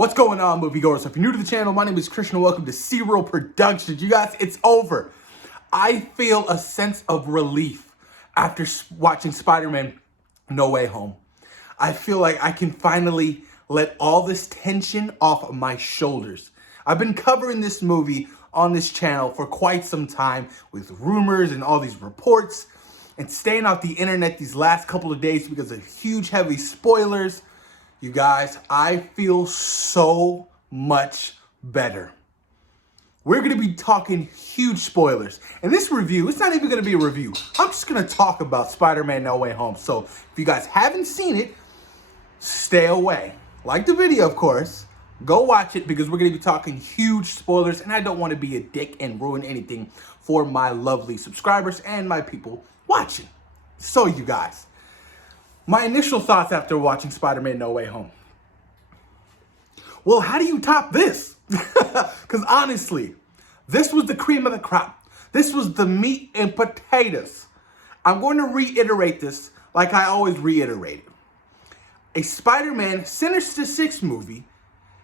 What's going on, moviegoers? If you're new to the channel, my name is Christian and welcome to Serial Productions. You guys, it's over. I feel a sense of relief after watching Spider-Man No Way Home. I feel like I can finally let all this tension off of my shoulders. I've been covering this movie on this channel for quite some time with rumors and all these reports and staying off the internet these last couple of days because of huge, heavy spoilers. You guys, I feel so much better. We're going to be talking huge spoilers. And this review, it's not even going to be a review. I'm just going to talk about Spider-Man No Way Home. So if you guys haven't seen it, stay away. Like the video, of course. Go watch it because we're going to be talking huge spoilers. And I don't want to be a dick and ruin anything for my lovely subscribers and my people watching. So you guys, my initial thoughts after watching Spider-Man No Way Home. Well, how do you top this? Because honestly, this was the cream of the crop. This was the meat and potatoes. I'm going to reiterate this like I always reiterate it. A Spider-Man Sinister Six movie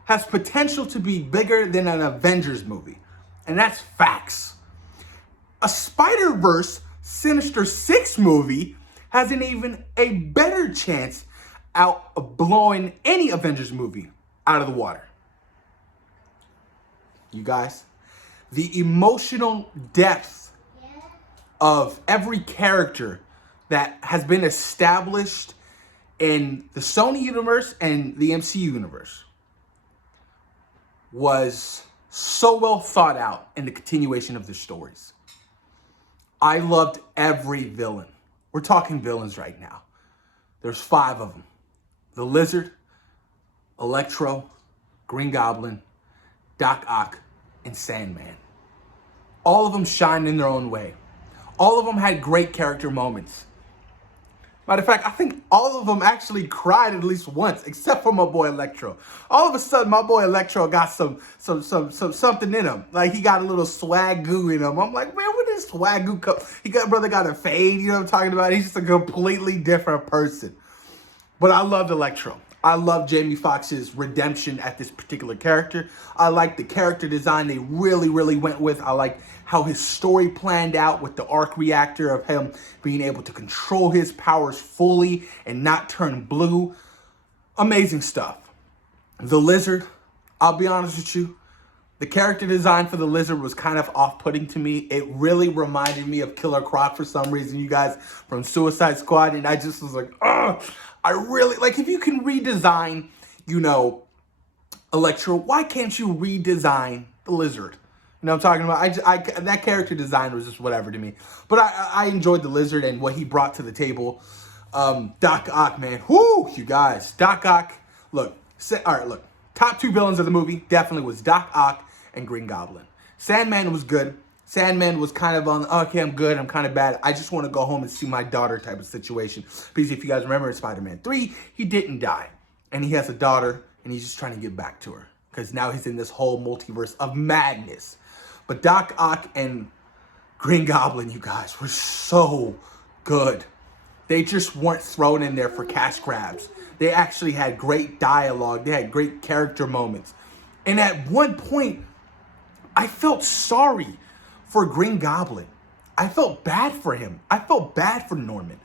has potential to be bigger than an Avengers movie. And that's facts. A Spider-Verse Sinister Six movie has an even a better chance out of blowing any Avengers movie out of the water. You guys, the emotional depth of every character that has been established in the Sony universe and the MCU universe was so well thought out in the continuation of the stories. I loved every villain. We're talking villains right now. There's 5 of them. The Lizard, Electro, Green Goblin, Doc Ock, and Sandman. All of them shine in their own way. All of them had great character moments. Matter of fact, I think all of them actually cried at least once, except for my boy Electro. All of a sudden, my boy Electro got some something in him. Like he got a little swag-goo in him. I'm like, man, where did swag-goo come? Brother got a fade, you know what I'm talking about? He's just a completely different person. But I loved Electro. I love Jamie Foxx's redemption at this particular character. I like the character design they really went with. I like how his story planned out with the arc reactor of him being able to control his powers fully and not turn blue. Amazing stuff. The Lizard, I'll be honest with you, the character design for the Lizard was kind of off-putting to me. It really reminded me of Killer Croc for some reason, you guys, from Suicide Squad. And I just was like, ugh. I really, like, if you can redesign, you know, Electro, why can't you redesign the Lizard? You know what I'm talking about? That character design was just whatever to me. But I enjoyed the Lizard and what he brought to the table. Doc Ock, man. Whoo, you guys. Doc Ock, look. All right, look. Top 2 villains of the movie definitely was Doc Ock and Green Goblin. Sandman was good. Sandman was kind of on, okay, I'm good, I'm kind of bad. I just want to go home and see my daughter type of situation. Because if you guys remember in Spider-Man 3, he didn't die. And he has a daughter, and he's just trying to get back to her. Because now he's in this whole multiverse of madness. But Doc Ock and Green Goblin, you guys, were so good. They just weren't thrown in there for cash grabs. They actually had great dialogue. They had great character moments. And at one point, I felt sorry for Green Goblin. I felt bad for him. I felt bad for Norman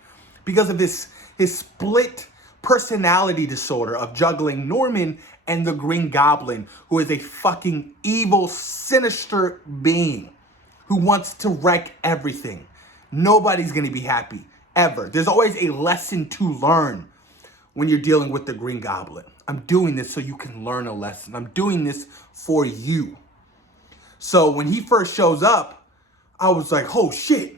because of his split personality disorder of juggling Norman and the Green Goblin, who is a fucking evil, sinister being who wants to wreck everything. Nobody's going to be happy, ever. There's always a lesson to learn when you're dealing with the Green Goblin. I'm doing this so you can learn a lesson. I'm doing this for you. So when he first shows up, I was like, oh shit.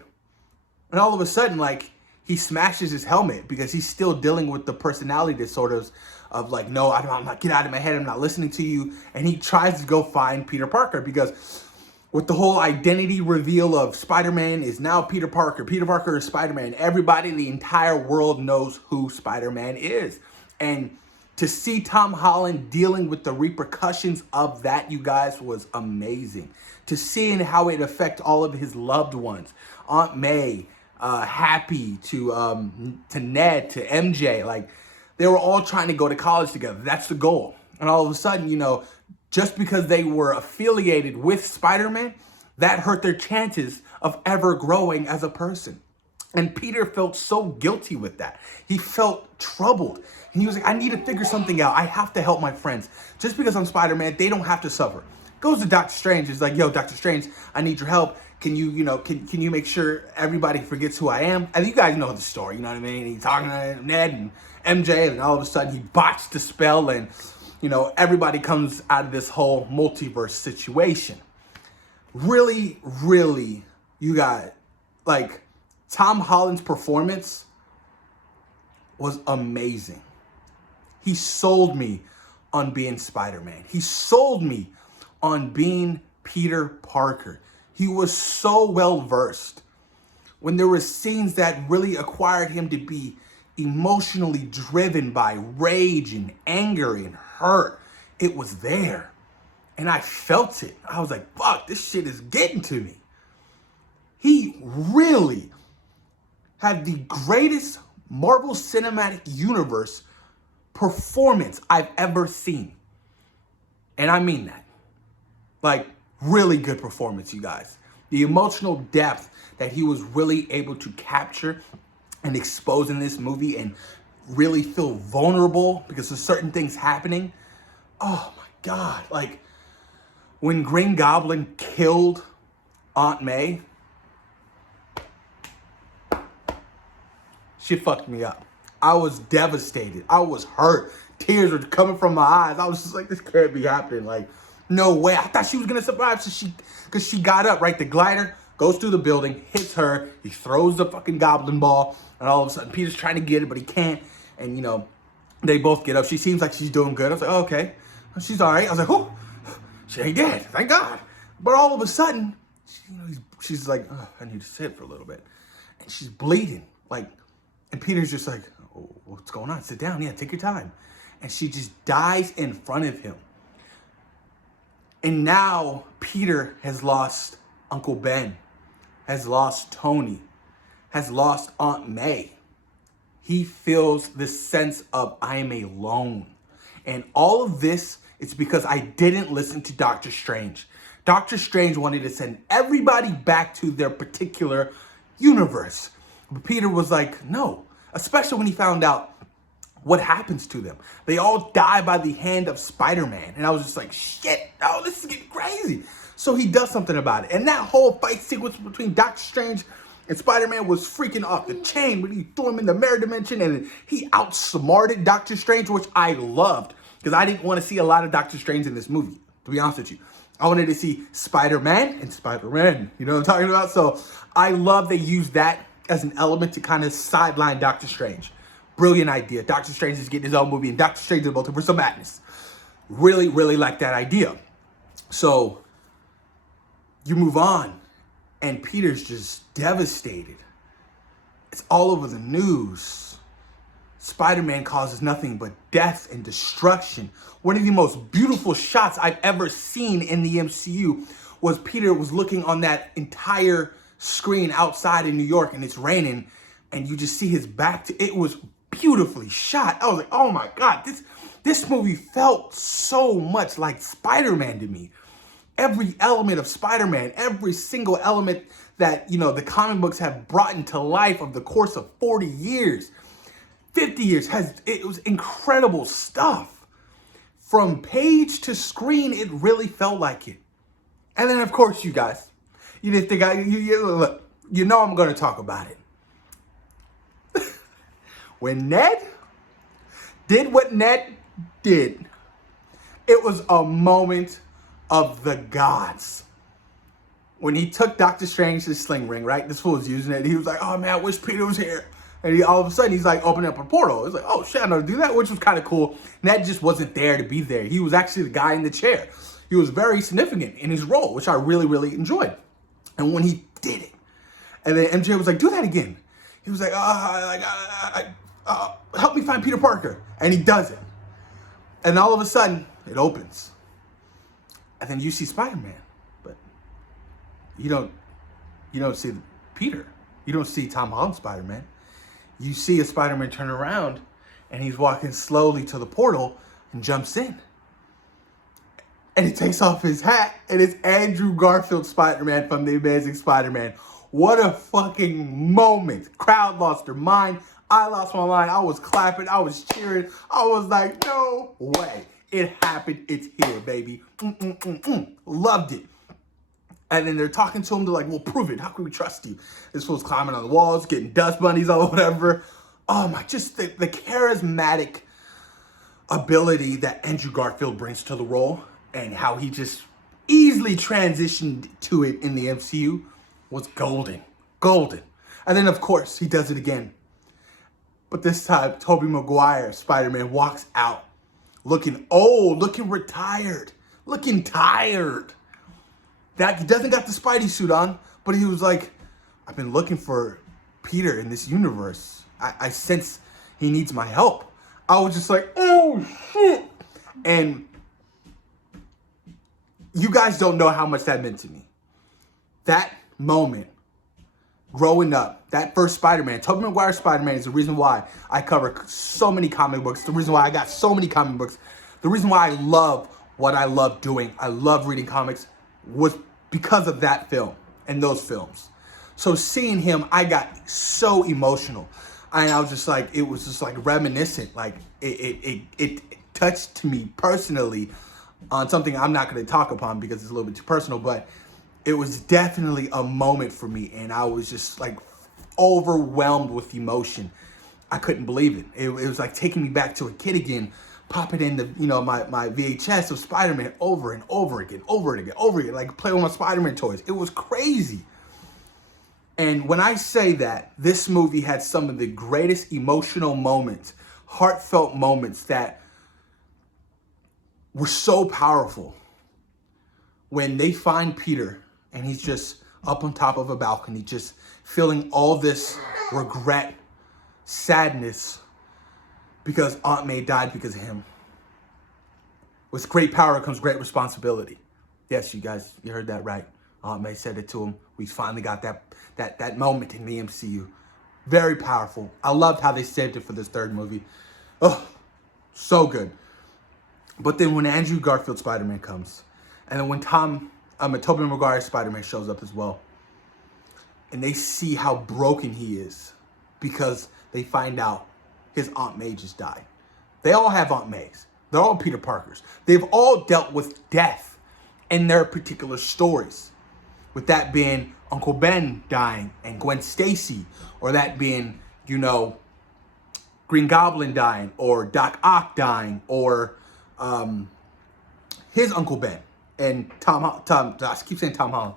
And all of a sudden, like, he smashes his helmet because he's still dealing with the personality disorders of like, no, I'm not, get out of my head, I'm not listening to you. And he tries to go find Peter Parker because with the whole identity reveal of Spider-Man is now Peter Parker. Peter Parker is Spider-Man. Everybody in the entire world knows who Spider-Man is. And to see Tom Holland dealing with the repercussions of that, you guys, was amazing. To seeing how it affects all of his loved ones, Aunt May, Happy, to Ned, to MJ, like They were all trying to go to college together. That's the goal. And all of a sudden, you know, just because they were affiliated with Spider-Man, that hurt their chances of ever growing as a person. And Peter felt so guilty with that. He felt troubled. And he was like, I need to figure something out. I have to help my friends. Just because I'm Spider-Man, they don't have to suffer. Goes to Doctor Strange. He's like, yo, Doctor Strange, I need your help. Can you, can you make sure everybody forgets who I am? And you guys know the story, you know what I mean? He's talking to Ned and MJ, and all of a sudden he botched the spell, and, you know, everybody comes out of this whole multiverse situation. Really, really, you got, like, Tom Holland's performance was amazing. He sold me on being Spider-Man. He sold me on being Peter Parker. He was so well versed. When there were scenes that really acquired him to be emotionally driven by rage and anger and hurt, it was there. And I felt it. I was like, fuck, this shit is getting to me. He really had the greatest Marvel Cinematic Universe performance I've ever seen. And I mean that. Like, really good performance, you guys. The emotional depth that he was really able to capture and expose in this movie, and really feel vulnerable because of certain things happening. Oh my God. Like, when Green Goblin killed Aunt May, she fucked me up. I was devastated. I was hurt. Tears were coming from my eyes. I was just like, this can't be happening. Like, no way. I thought she was going to survive. So because she got up, right? The glider goes through the building, hits her. He throws the fucking goblin ball. And all of a sudden, Peter's trying to get it, but he can't. And, you know, they both get up. She seems like she's doing good. I was like, oh, okay. She's all right. I was like, oh, she ain't dead. Thank God. But all of a sudden, she's like, oh, I need to sit for a little bit. And she's bleeding. Like, and Peter's just like, oh, what's going on? Sit down. Yeah, take your time. And she just dies in front of him. And now Peter has lost Uncle Ben, has lost Tony, has lost Aunt May. He feels this sense of, I am alone. And all of this is because I didn't listen to Doctor Strange. Doctor Strange wanted to send everybody back to their particular universe. But Peter was like, no, especially when he found out what happens to them. They all die by the hand of Spider-Man. And I was just like, shit, oh, this is getting crazy. So he does something about it. And that whole fight sequence between Doctor Strange and Spider-Man was freaking off the chain when he threw him in the mirror dimension, and he outsmarted Doctor Strange, which I loved, because I didn't want to see a lot of Doctor Strange in this movie, to be honest with you. I wanted to see Spider-Man and Spider-Man. You know what I'm talking about? So I love they used that as an element to kind of sideline Doctor Strange. Brilliant idea. Doctor Strange is getting his own movie, and Doctor Strange is the Multiverse of Madness. Really, really like that idea. So you move on, and Peter's just devastated. It's all over the news. Spider-Man causes nothing but death and destruction. One of the most beautiful shots I've ever seen in the MCU was Peter was looking on that entire screen outside in New York, and it's raining, and you just see his back. It was beautifully shot. I was like, oh my God, this movie felt so much like Spider-Man to me. Every element of Spider-Man, every single element that, you know, the comic books have brought into life over the course of 40 years, 50 years, it was incredible stuff. From page to screen, it really felt like it. And then, of course, you guys, you didn't think look, you know I'm going to talk about it. When Ned did what Ned did, it was a moment of the gods. When he took Doctor Strange's sling ring, right? This fool was using it. He was like, oh man, I wish Peter was here. And all of a sudden, he's like opening up a portal. It's like, oh shit, I know to do that, which was kind of cool. Ned just wasn't there to be there. He was actually the guy in the chair. He was very significant in his role, which I really, really enjoyed. And when he did it, and then MJ was like, do that again. He was like, help me find Peter Parker. And he does it. And all of a sudden, it opens. And then you see Spider-Man. But you don't see Peter. You don't see Tom Holland Spider-Man. You see a Spider-Man turn around, And he's walking slowly to the portal and jumps in. And he takes off his hat, and it's Andrew Garfield Spider-Man from The Amazing Spider-Man. What a fucking moment. Crowd lost their mind. I lost my mind. I was clapping. I was cheering. I was like, no way. It happened. It's here, baby. Loved it. And then they're talking to him. They're like, well, prove it. How can we trust you? This fool's climbing on the walls, getting dust bunnies or whatever. Oh my, just the charismatic ability that Andrew Garfield brings to the role and how he just easily transitioned to it in the MCU was golden. Golden. And then, of course, he does it again. But this time, Tobey Maguire, Spider-Man, walks out looking old, looking retired, looking tired. That he doesn't got the Spidey suit on, but he was like, I've been looking for Peter in this universe. I sense he needs my help. I was just like, oh, shit. And you guys don't know how much that meant to me. That moment, growing up, that first Spider-Man, Tobey Maguire Spider-Man is the reason why I cover so many comic books, the reason why I got so many comic books, the reason why I love what I love doing, I love reading comics, was because of that film and those films. So seeing him, I got so emotional. And I was just like, it was just like reminiscent. Like it touched me personally on something I'm not going to talk upon because it's a little bit too personal, but it was definitely a moment for me. And I was just like overwhelmed with emotion. I couldn't believe it. It was like taking me back to a kid again, popping in the, my VHS of Spider-Man over and over again, like playing with my Spider-Man toys. It was crazy. And when I say that, this movie had some of the greatest emotional moments, heartfelt moments that were so powerful. When they find Peter and he's just up on top of a balcony, just feeling all this regret, sadness, because Aunt May died because of him. With great power comes great responsibility. Yes, you guys, you heard that right. Aunt May said it to him. We finally got that moment in the MCU. Very powerful. I loved how they saved it for this third movie. Oh, so good. But then when Andrew Garfield Spider-Man comes, and then when Tobey Maguire Spider-Man shows up as well, and they see how broken he is because they find out his Aunt May just died. They all have Aunt Mays. They're all Peter Parkers. They've all dealt with death in their particular stories. With that being Uncle Ben dying and Gwen Stacy, or that being, Green Goblin dying, or Doc Ock dying, or his Uncle Ben and I keep saying Tom Holland,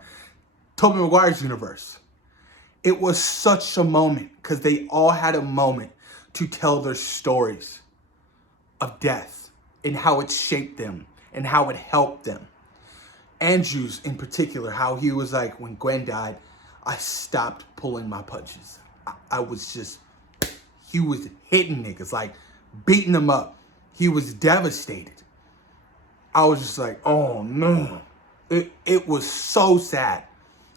Tobey Maguire's universe. It was such a moment because they all had a moment to tell their stories of death and how it shaped them and how it helped them. Andrew's in particular, how he was like, when Gwen died, I stopped pulling my punches. I was just, he was hitting niggas, like beating them up. He was devastated. I was just like, oh no. It was so sad.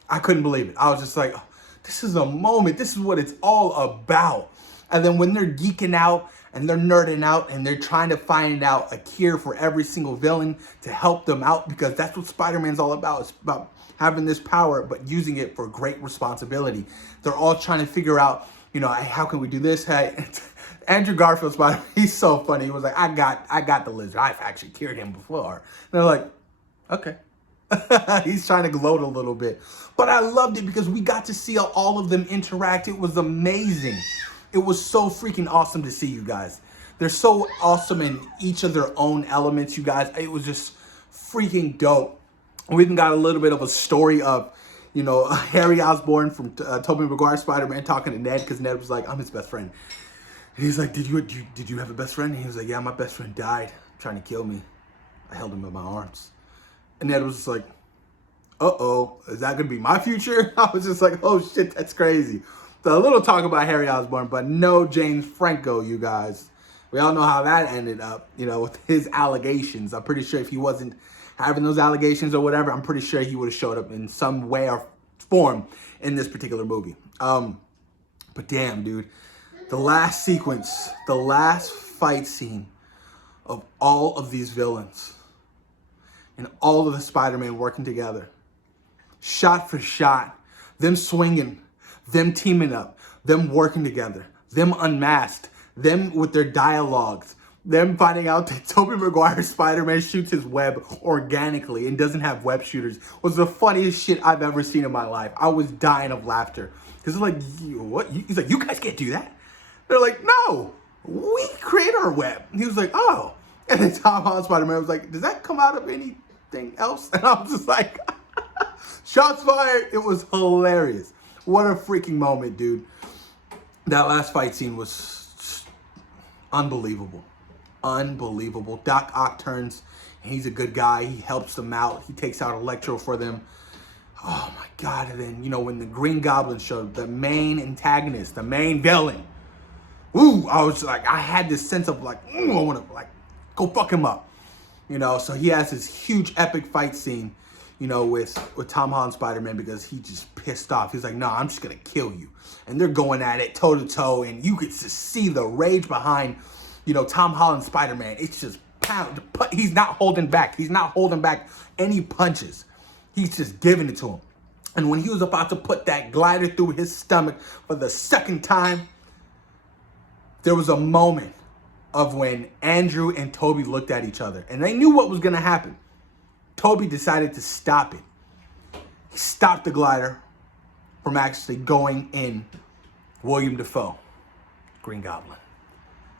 I couldn't believe it. I was just like, oh, this is a moment. This is what it's all about. And then when they're geeking out and they're nerding out and they're trying to find out a cure for every single villain to help them out, because that's what Spider-Man's all about. It's about having this power, but using it for great responsibility. They're all trying to figure out, how can we do this? Hey, Andrew Garfield Spider-Man, he's so funny. He was like, I got the lizard. I've actually cured him before. And they're like, okay. He's trying to gloat a little bit. But I loved it because we got to see all of them interact. It was amazing. It was so freaking awesome to see, you guys. They're so awesome in each of their own elements, you guys. It was just freaking dope. We even got a little bit of a story of, Harry Osborn from Tobey Maguire Spider-Man talking to Ned, because Ned was like, I'm his best friend. And he's like, did you have a best friend? And he was like, yeah, my best friend died trying to kill me. I held him in my arms. And Ned was just like, uh-oh, is that going to be my future? I was just like, oh shit, that's crazy. So a little talk about Harry Osborn, but no James Franco, you guys. We all know how that ended up, with his allegations. I'm pretty sure if he wasn't having those allegations or whatever, I'm pretty sure he would have showed up in some way or form in this particular movie. But damn, dude. The last sequence, the last fight scene of all of these villains and all of the Spider-Man working together. Shot for shot, them swinging, them teaming up, them working together, them unmasked, them with their dialogues, them finding out that Tobey Maguire's Spider-Man shoots his web organically and doesn't have web shooters was the funniest shit I've ever seen in my life. I was dying of laughter. Because they're like, what? He's like, you guys can't do that. They're like, no, we create our web. And he was like, oh. And then Tom Holland Spider-Man was like, does that come out of anything else? And I was just like, shots fired. It was hilarious. What a freaking moment, dude. That last fight scene was unbelievable. Unbelievable. Doc Ock turns, and he's a good guy. He helps them out. He takes out Electro for them. Oh, my God. And then, you know, when the Green Goblin showed, the main antagonist, the main villain, ooh, I was like, I had this sense of like, I want to, like, go fuck him up. You know, so he has this huge epic fight scene, you know, with Tom Holland Spider-Man because he just pissed off. He's like, no, I'm just going to kill you. And they're going at it toe to toe. And you could just see the rage behind, you know, Tom Holland Spider-Man. It's just pound. He's not holding back. He's not holding back any punches. He's just giving it to him. And when he was about to put that glider through his stomach for the second time, there was a moment of when Andrew and Tobey looked at each other. And they knew what was going to happen. Tobey decided to stop it. He stopped the glider from actually going in William Dafoe, Green Goblin.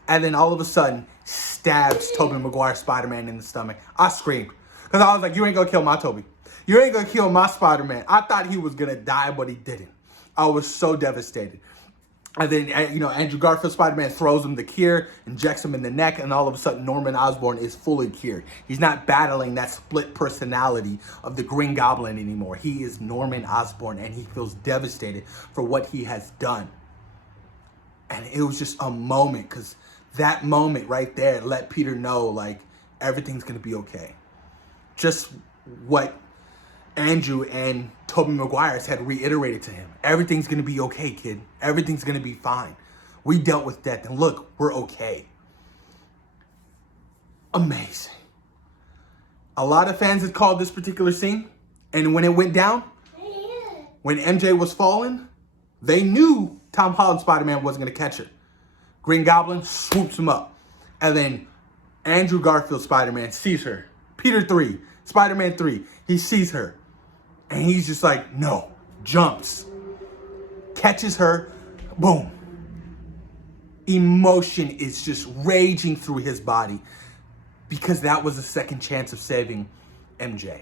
And then all of a sudden, stabs Tobey Maguire Spider-Man in the stomach. I screamed. Because I was like, you ain't going to kill my Tobey. You ain't going to kill my Spider-Man. I thought he was going to die, but he didn't. I was so devastated. And then, you know, Andrew Garfield Spider-Man throws him the cure, injects him in the neck, and all of a sudden Norman Osborn is fully cured. He's not battling that split personality of the Green Goblin anymore. He is Norman Osborn, and he feels devastated for what he has done. And it was just a moment, because that moment right there let Peter know, like, everything's going to be okay. Just what Andrew and Tobey Maguire had reiterated to him. Everything's going to be okay, kid. Everything's going to be fine. We dealt with death, and look, we're okay. Amazing. A lot of fans had called this particular scene, and when it went down, when MJ was falling, they knew Tom Holland Spider-Man wasn't going to catch her. Green Goblin swoops him up. And then Andrew Garfield Spider-Man sees her. Peter 3, Spider-Man 3, he sees her. And he's just like, no, jumps. Catches her, boom. Emotion is just raging through his body because that was a second chance of saving MJ.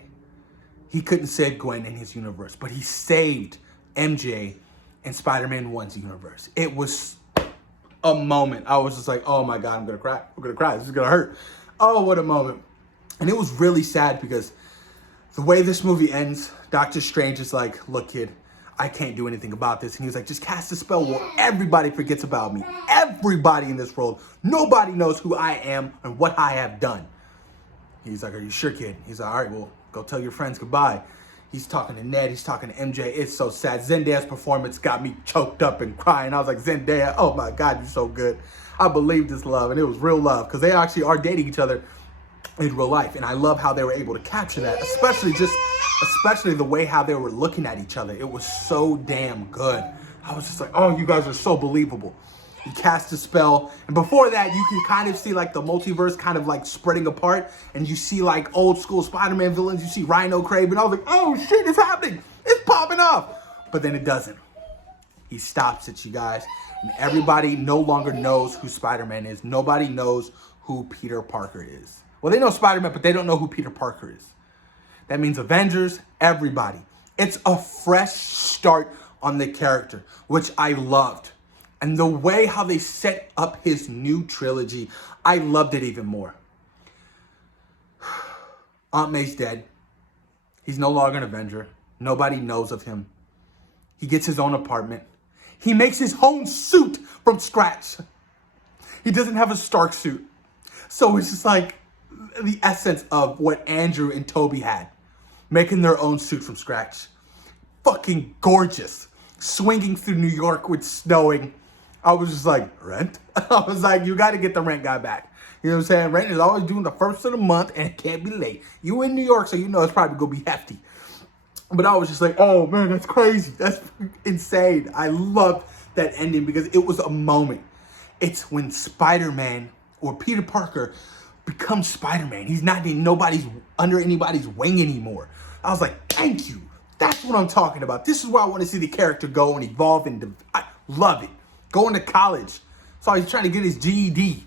He couldn't save Gwen in his universe, but he saved MJ in Spider-Man 1's universe. It was a moment. I was just like, oh my God, I'm going to cry. I'm going to cry. This is going to hurt. Oh, what a moment. And it was really sad because the way this movie ends, Doctor Strange is like, look, kid, I can't do anything about this. And he was like, just cast a spell where everybody forgets about me. Everybody in this world. Nobody knows who I am and what I have done. He's like, are you sure, kid? He's like, all right, well, go tell your friends goodbye. He's talking to Ned. He's talking to MJ. It's so sad. Zendaya's performance got me choked up and crying. I was like, Zendaya, oh my God, you're so good. I believe this love, and it was real love because they actually are dating each other in real life. And I love how they were able to capture that, especially the way how they were looking at each other. It was so damn good. I was just like, oh, you guys are so believable. He cast a spell, and before that, you can kind of see like the multiverse kind of like spreading apart, and you see like old school Spider-Man villains. You see Rhino, Craven. I was like, oh shit, it's happening. It's popping off. But then it doesn't. He stops it, you guys. And everybody no longer knows who Spider-Man is. Nobody knows who Peter Parker is. Well, they know Spider-Man, but they don't know who Peter Parker is. That means Avengers, everybody. It's a fresh start on the character, which I loved. And the way how they set up his new trilogy, I loved it even more. Aunt May's dead. He's no longer an Avenger. Nobody knows of him. He gets his own apartment. He makes his own suit from scratch. He doesn't have a Stark suit. So it's just like the essence of what Andrew and Tobey had. Making their own suit from scratch. Fucking gorgeous. Swinging through New York with snowing. I was just like, rent? I was like, you got to get the rent guy back. You know what I'm saying? Rent is always due the first of the month and it can't be late. You in New York, so you know it's probably going to be hefty. But I was just like, oh man, that's crazy. That's insane. I loved that ending because it was a moment. It's when Spider-Man or Peter Parker becomes Spider-Man. He's not under anybody's wing anymore. I was like, thank you. That's what I'm talking about. This is where I want to see the character go and evolve. And I love it. Going to college. So he's trying to get his GED.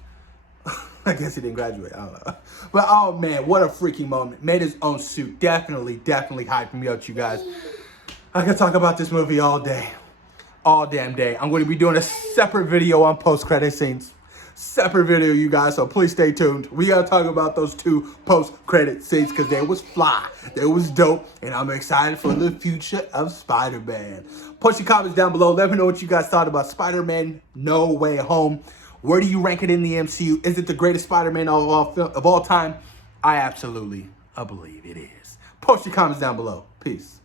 I guess he didn't graduate. I don't know. But oh man, what a freaking moment. Made his own suit. Definitely hyped me up, you guys. I could talk about this movie all day. All damn day. I'm going to be doing a separate video on post-credit scenes. Separate video, you guys, so please stay tuned. We got to talk about those 2 post-credit scenes because they was fly. They was dope. And I'm excited for the future of Spider-Man. Post your comments down below. Let me know what you guys thought about Spider-Man No Way Home. Where do you rank it in the MCU? Is it the greatest Spider-Man of all time? I absolutely believe it is. Post your comments down below. Peace.